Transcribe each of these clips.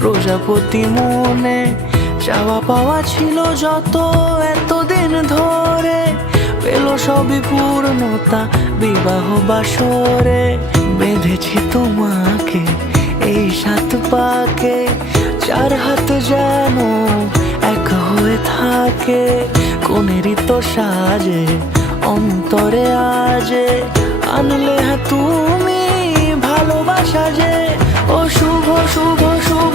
প্রজাপতি মনে চাওয়া পাওয়া ছিল যত এতদিন ধরে, পেল সবই পূর্ণতা বিবাহ বাসরে। বেঁধেছি তোমাকে এই 7 পাকে, 4 হাত যেন এক হয়ে থাকে। কোনেরই তো সাজে অন্তরে আজে, আনলে তুমি ভালোবাসা যে। ও শুভ শুভ শুভ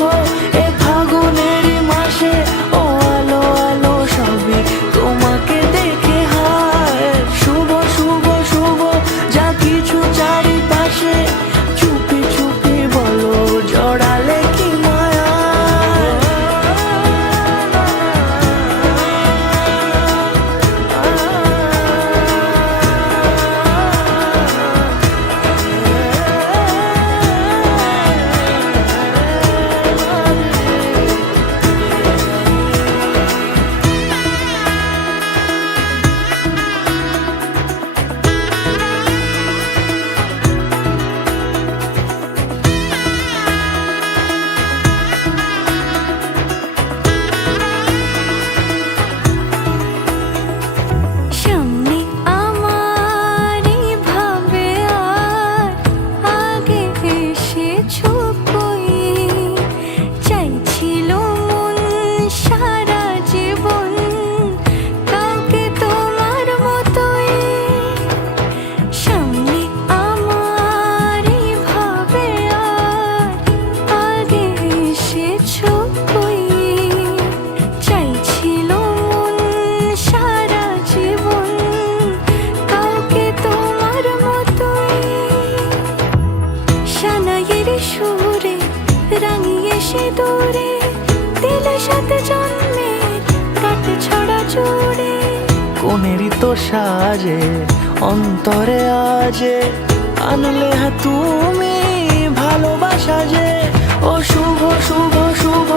এ ফাগুনেরই মাসে, ও আলো আলো সবই তোমাকে দেখে হায়। শুভ শুভ শুভ যা কিছু চারিপাশে, চুপি চুপি বলো জড়ালে কি মায়া। সুরে রাঙিয়ে সে দূরে দিলে 7 জন্মের কাটে ছড়া জুড়ে। কোনেরই তো সাজে অন্তরে আজে, আনলে তুমি ভালোবাসা যে। ও শুভ শুভ শুভ